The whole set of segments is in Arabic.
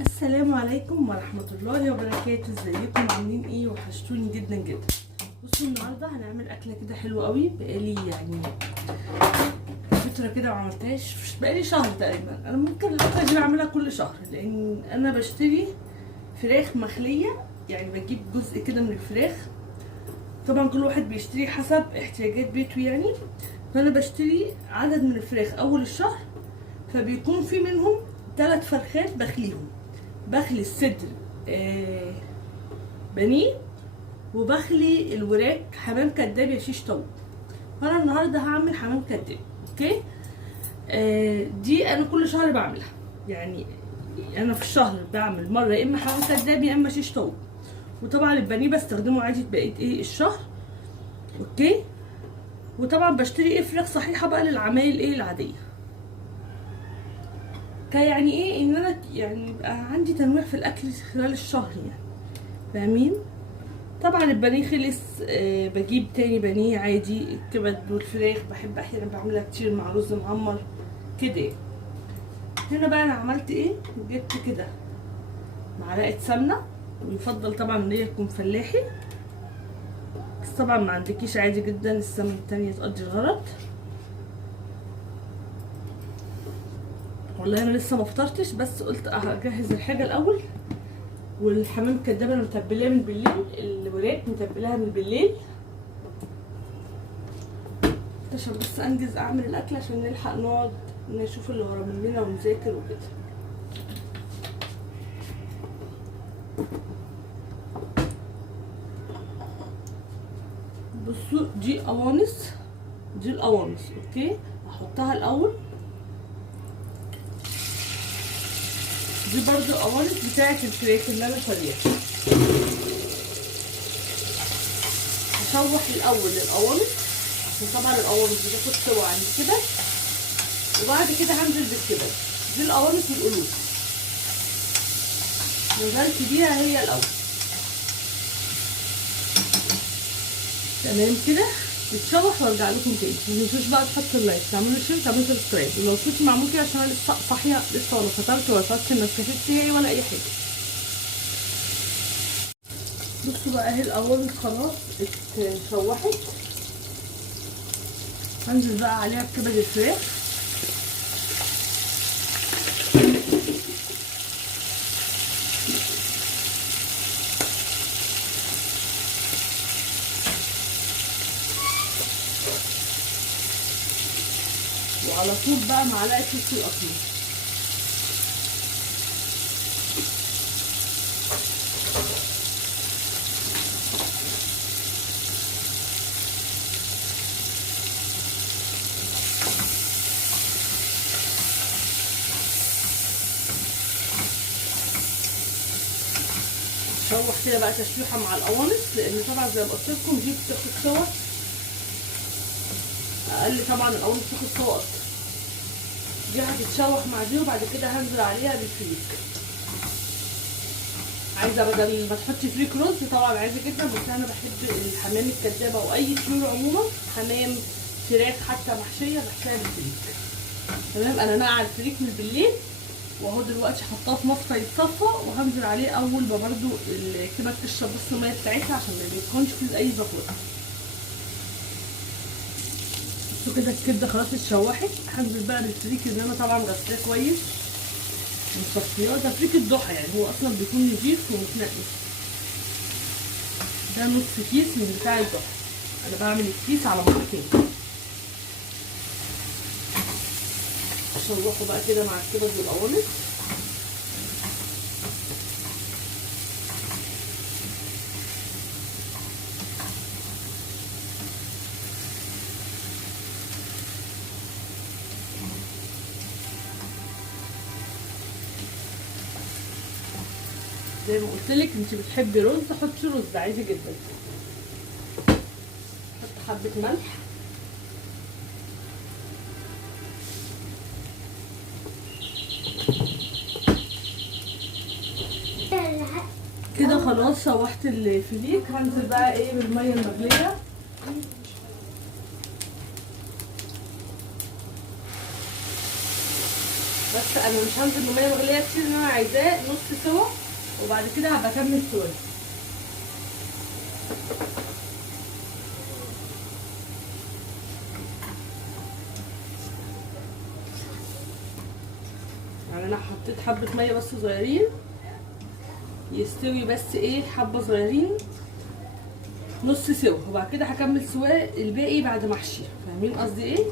السلام عليكم ورحمة الله وبركاته. ازيكم عاملين ايه؟ وحشتوني جدا جدا. بصوا النهارده هنعمل اكله كده حلوه قوي، بقالي يعني فتره كده ما عملتهاش، بقالي شهر تقريبا. انا ممكن الاكله دي بعملها كل شهر، لان انا بشتري فراخ مخليه، يعني بجيب جزء كده من الفراخ. طبعا كل واحد بيشتري حسب احتياجات بيته يعني، فانا بشتري عدد من الفراخ اول الشهر، فبيكون في منهم 3 فرخات بخليهم. بخلي الصدر بانيه، وبخلي الوراك حمام كداب يا شيش طاووق. فانا النهارده هعمل حمام كداب. اوكي. دي انا كل شهر بعملها، يعني انا في الشهر بعمل مره يا اما حمام كداب يا اما شيش طاووق. وطبعا البانيه بستخدمه عادي بقيه الشهر. اوكي. وطبعا بشتري فراخ صحيحه بقى للعمايل العاديه، يعني ان انا يعني يبقى عندي تنويع في الاكل خلال الشهر يعني. فاهمين؟ طبعا البانيه خلص، بجيب تاني بانيه عادي. الكبد والفراخ بحب احيانا بعملها كتير مع رز معمر كده. هنا بقى انا عملت جبت كده معلقه سمنه، ويفضل طبعا ان هي تكون فلاحي، بس طبعا ما عندكيش عادي جدا السمنه التانية تقضي الغرض. والله انا لسه ما فطرتش، بس قلت اجهز الحاجه الاول. والحمام كدابه انا متبلاه من بالليل، الوراك متبلاها من بالليل عشان بس انجز اعمل الاكل، عشان نلحق نقعد نشوف اللي ورا مننا ونذاكر وكده. بصوا دي قوانص، دي القوانص. اوكي، هحطها الاول. دي برضو قوانص بتاعه الفراخ اللي انا شاريها. هشوح الاول القوانص، عشان طبعا القوانص بتاخد سوا عن كده، وبعد كده هنزل بالكبد. دي القوانص والقلوب نزلت بيها هي الاول. تمام كده يتشوح وارجع لكم تاني. متنسوش بقى تحطوا اللايك، تعملوا شير، تعملوا سبسكرايب. ولو صوتي معمول كده عشان انا لسه صاحيه، لسه ولا فطرت ولا شربت النسكافيه بتاعي ولا اي حاجه. بصوا بقى اهي القوانص خلاص اتشوحت. هنزل بقى عليها بكبد الفراخ. وعلى طول بقى معلقه فلفل اسمر. شوح كده بقى تشويحه مع القوانص، لان طبعا زي ما قلت لكم دي بتاخد سوا اقل، طبعا القوانص بتاخد سوا اكتر. دي هتتشوح مع دي، وبعد كده هنزل عليها بالفريك. عايزه بدل ما تحطي فريك رز طبعا عايزه جدا، بس انا بحب الحمام الكدابه او اي طيور عموما، حمام فراخ حتى محشيه بحشيها بالفريك. تمام. انا نقع الفريك من بالليل، واهو دلوقتي حطاه في مصفى يتصفى، وهنزل عليه اول ما برده الكبد تشرب بس الميه بتاعتها، عشان ما بيكونش فيه اي زفره. بصوا كده الكبده خلاص اتشوحت. هنزل بقى بالفريك اللي انا طبعا غسلاه كويس مصفياه. ده فريك الضحى، يعني هو اصلا بيكون نضيف ومتنقي. ده نص كيس من بتاع الضحى، انا بعمل الكيس على مرتين. اشوحه بقى كده مع الكبد والقوانص. زي ما قلت لك، انت بتحبي رز حطي رز عادي جدا. حط حبه ملح. كده خلاص شوحت الفريك. هنزل بقى بالميه المغليه. بس انا مش هنزل بميه مغليه كتير، ان انا عايزاه نص سوا، وبعد كده هبقى اكمل سوا. يعني انا حطيت حبه ميه بس صغيرين يستوي، بس ايه حبه صغيرين نص سوا، وبعد كده هكمل سوا الباقي بعد ما احشيه. فاهمين قصدي ايه؟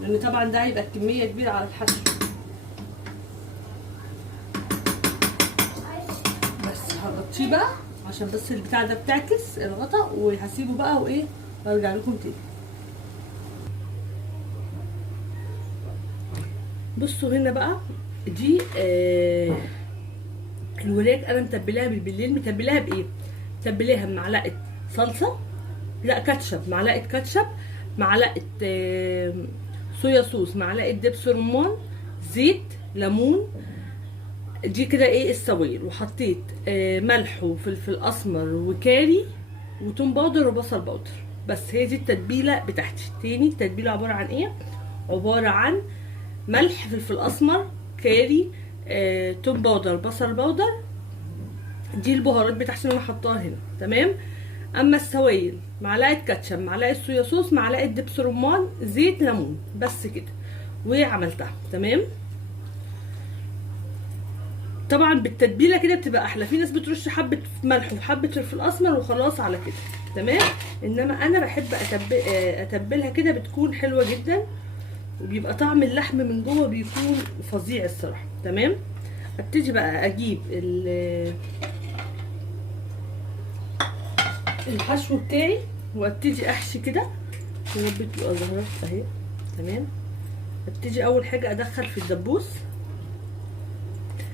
لان طبعا ده هيبقى كميه كبيره على الحشو. بس هغطيه بقى عشان بس البتاع ده بتعكس الغطا، وهسيبه بقى وايه وارجع لكم تاني. بصوا هنا بقى دي الوراك انا متبلاها بالليل. متبلاها بايه؟ متبلاها بمعلقه صلصه، لا كاتشب، معلقه كاتشب، معلقه صويا صوص، معلقه دبس رمان، زيت، ليمون. دي كده ايه السوائل. وحطيت ملح وفلفل اسمر وكاري وتوم باودر وبصل باودر. بس هي دي التتبيله بتاعتي. تاني التتبيله عباره عن ايه؟ عباره عن ملح، فلفل اسمر، كاري، توم باودر، بصل باودر. دي البهارات بتاعتي اللي انا حطاها هنا. تمام. اما السوائل معلقه كاتشب، معلقه صويا صوص، معلقه دبس رمان، زيت، ليمون، بس كده وعملتها. تمام. طبعا بالتتبيله كده بتبقى احلى. في ناس بترش حبه ملح وحبه فلفل اسمر وخلاص على كده. تمام. انما انا بحب اتبلها كده، بتكون حلوه جدا، وبيبقى طعم اللحم من جوه بيكون فظيع الصراحه. تمام. ابتدي بقى اجيب الحشو بتاعي وابتدي احشي كده. يا رب تبقى ظهرت اهي. تمام. ابتدي اول حاجه ادخل في الدبوس.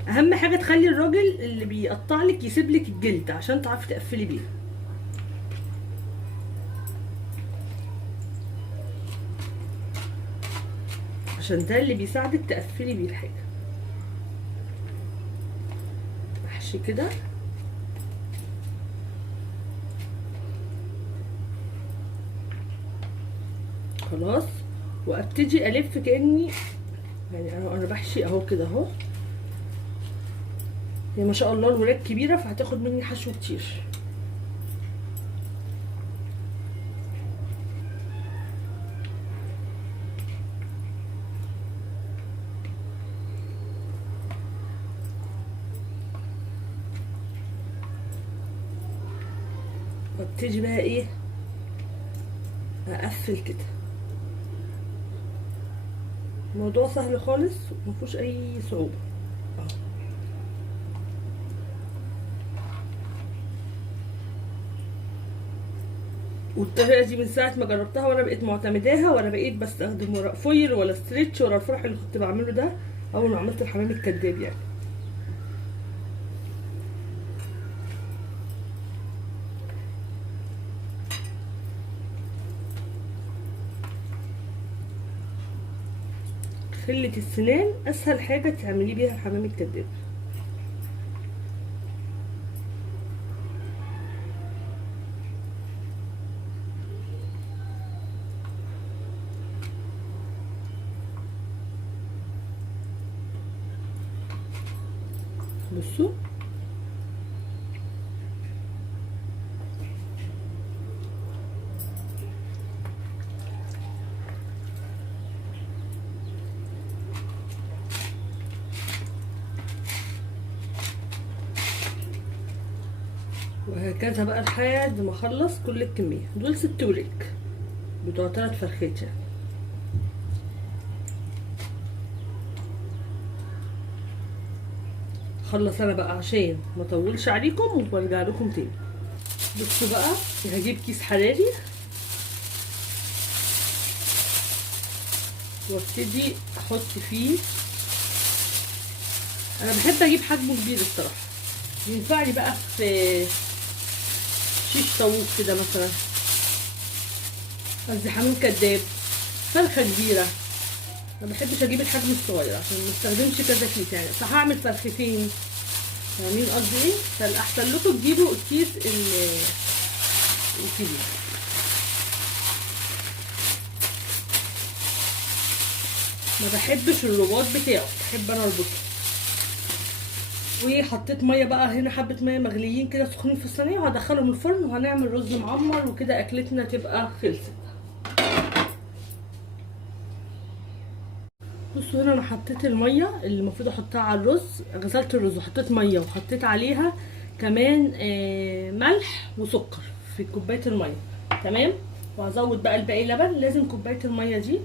اهم حاجه تخلي الراجل اللي بيقطع لك يسيب لك الجلد عشان تعرفي تقفلي بيه. عشان ده اللي بيساعدك تقفلي بيه الحاجه. احشي كده. خلاص. وابتدي الف كاني يعني انا بحشي اهو كده اهو. هي ما شاء الله الوراك كبيره فهتاخد مني حشو كتير. وابتدي بقى ايه اقفل كده. الموضوع سهل خالص ومفيهوش اي صعوبه اهو. والطريقه دي من ساعه ما جربتها وانا بقيت معتمداها، وانا بقيت بستخدم ورق فويل ولا ستريتش ولا الفرح اللي كنت بعمله ده اول ما عملت الحمام الكداب يعني. خلة السنان اسهل حاجه تعملي بيها الحمام الكداب. بصوا وهكذا بقى لحد ما اخلص كل الكميه. دول 6 ورك بتوع 3 فرخات يعني. خلص انا بقى عشان ما اطولش عليكم وبرجع لكم تاني. بصوا بقى هجيب كيس حراري وابتدي احط فيه. انا بحب اجيب حجمه كبير الصراحه. ينفعني بقى في شيش طاووق كده مثلا، قصدي حمام كداب، فرخه كبيره. ما بحبش اجيب الحجم الصغير عشان ما استخدمش كذا كيس يعني، فهعمل فرختين. فاهمين قصدي ايه؟ فالاحسن لكم تجيبوا الكيس الكبير. ما بحبش الرباط بتاعه، بحب انا اربطه. وحطيت ميه بقى هنا، حبه ميه مغليين كده سخنين في الصينيه، وهدخلهم الفرن وهنعمل رز معمر، وكده اكلتنا تبقى خلصت. بصوا هنا انا حطيت الميه اللي المفروض احطها على الرز، غسلت الرز وحطيت ميه وحطيت عليها كمان ملح وسكر في كوبايه الميه. تمام. وهزود بقى الباقي لبن. لازم كوبايه الميه دي.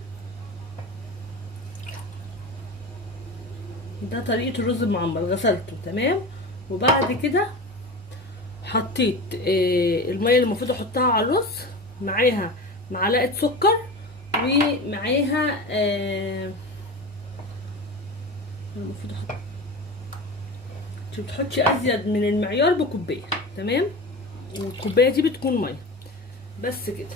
ده طريقه الرز المعمر، غسلته تمام. وبعد كده حطيت الميه اللي المفروض احطها على الرز، معاها معلقه سكر، ومعاها المفروض احط، انت بتحطي ازيد من المعيار بكوبايه. تمام. والكوبايه دي بتكون ميه بس كده.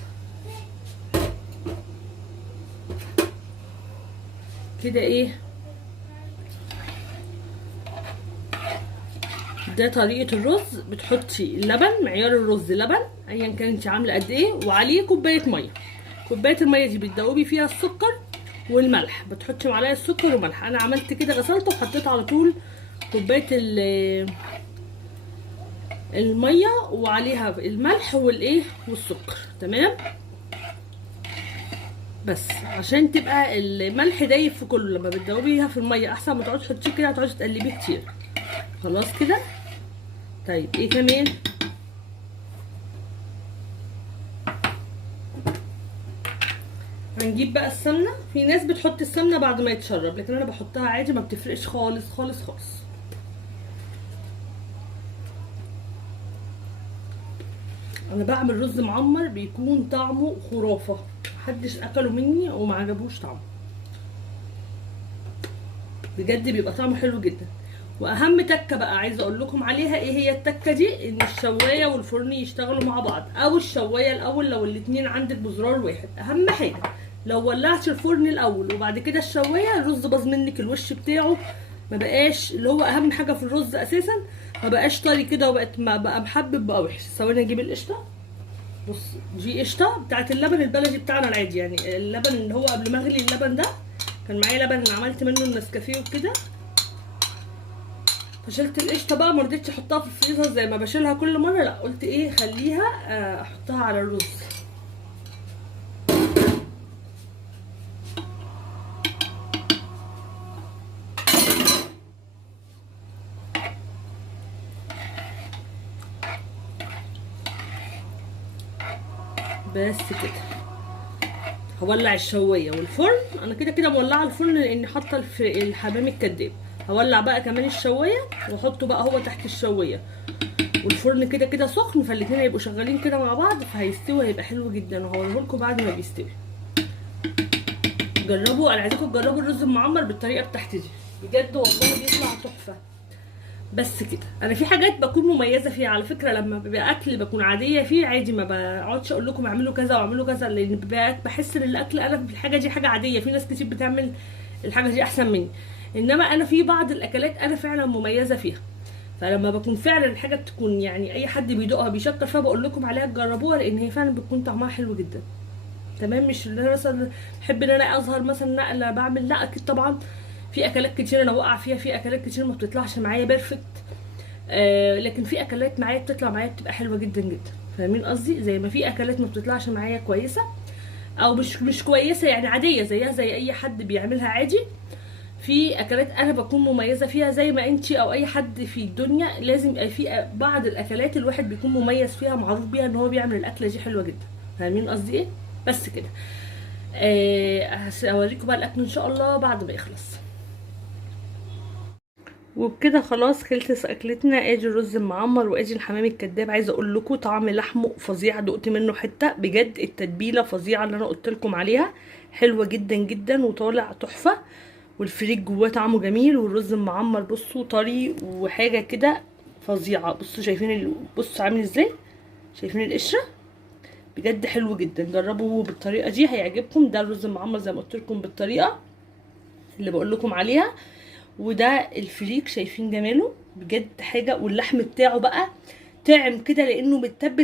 كده ايه، ده طريقه الرز. بتحطي اللبن، معيار الرز لبن ايا كان انت عامله قد ايه، وعليه كوبايه ميه. كوبايه الميه دي بتدوبي فيها السكر والملح، بتحطي معلقه سكر وملح. انا عملت كده، غسلته وحطيت على طول كوبايه الميه وعليها الملح والايه والسكر. تمام. بس عشان تبقى الملح دايب في كله لما بتدوبيها في الميه، احسن ما تقعدي تحطيه كده هتقعدي تقلبيه كتير. خلاص كده. طيب ايه كمان، هنجيب بقى السمنه. في ناس بتحط السمنه بعد ما يتشرب، لكن انا بحطها عادي، ما بتفرقش خالص خالص خالص. انا بعمل رز معمر بيكون طعمه خرافه، محدش اكله مني وما عجبوش طعمه، بجد بيبقى طعمه حلو جدا. واهم تكه بقى عايزه اقول لكم عليها، ايه هي التكه دي؟ ان الشوايه والفرن يشتغلوا مع بعض، او الشوايه الاول لو الاتنين عندك بزرار واحد. اهم حاجه لو ولعت الفرن الاول وبعد كده الشوايه، الرز باظ منك، الوش بتاعه ما بقاش اللي هو اهم حاجه في الرز اساسا، ما بقاش طري كده، وبقت ما بقى محبب، بقى وحش. ثواني اجيب القشطه. بص دي قشطه بتاعت اللبن البلدي بتاعنا العادي، يعني اللبن اللي هو قبل ما اغلي اللبن ده، كان معايا لبن انا عملت منه النسكافيه وكده، فشلت القشطه بقى، ما رضيتش احطها في الفريزر زي ما بشيلها كل مره، لا قلت ايه خليها احطها على الرز. بس كده. هولع الشوايه والفرن، انا كده كده مولعه الفرن لاني حاطه الحمام الكداب. هولع بقى كمان الشوايه واحطه بقى هو تحت الشوايه، والفرن كده كده سخن، فالاتنين هيبقوا شغالين كده مع بعض، فهيستوي هيبقى حلو جدا، وهوريه لكم بعد ما بيستوي. جربوا، انا عايزاكم تجربوا الرز المعمر بالطريقه بتاعتي دي، بجد والله بيطلع تحفه. بس كده. انا في حاجات بكون مميزه فيها على فكره، لما بيبقى اكل بكون عاديه فيه عادي، ما بقعدش اقول لكم اعملوا كذا واعملوا كذا، لان بحس ان الاكل انا في الحاجه دي حاجه عاديه، في ناس كتير بتعمل الحاجه دي احسن مني، انما انا في بعض الاكلات انا فعلا مميزه فيها. فلما بكون فعلا الحاجه بتكون يعني اي حد بيدوقها بيشكر فيها، بقول لكم عليها تجربوها، لان هي فعلا بتكون طعمها حلو جدا. تمام. مش ان انا مثلا بحب ان انا اظهر مثلا لا انا بعمل، لا اكيد طبعا في اكلات كتير انا واقعه فيها، في اكلات كتير ما بتطلعش معايا بيرفكت، لكن في اكلات معايا بتطلع معايا بتبقى حلوه جدا جدا. فاهمين قصدي؟ زي ما في اكلات ما بتطلعش معايا كويسه، او مش كويسه يعني عاديه زيها زي اي حد بيعملها عادي، في اكلات انا بكون مميزه فيها، زي ما انتي او اي حد في الدنيا لازم يبقى في بعض الاكلات الواحد بيكون مميز فيها، معروف بيها ان هو بيعمل الاكله دي حلوه جدا. فاهمين قصدي ايه؟ بس كده. هوريكم بقى الاكل ان شاء الله بعد ما يخلص. وبكده خلاص خلصت اكلتنا. ادي الرز المعمر وادي الحمام الكداب. عايزه اقول لكم طعم لحمه فظيع، دقت منه حته، بجد التتبيله فظيعه اللي انا قلت لكم عليها، حلوه جدا جدا وطالع تحفه، والفريك جواه طعمه جميل، والرز المعمر بصوا طري وحاجه كده فظيعه. بصوا شايفين بصوا عامل ازاي، شايفين القشره، بجد حلو جدا. جربوا بالطريقه دي هيعجبكم. ده الرز المعمر زي ما قلت لكم بالطريقه اللي بقول لكم عليها، وده الفريك شايفين جماله بجد حاجه، واللحم بتاعه بقى طعم كده لانه متبل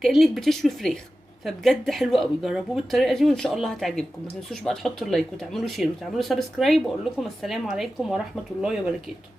كانك بتشوي فراخ. فبجد حلو قوي، جربوه بالطريقه دي وان شاء الله هتعجبكم. ما تنسوش بقى تحطوا اللايك وتعملوا شير وتعملوا سبسكرايب، واقول لكم السلام عليكم ورحمه الله وبركاته.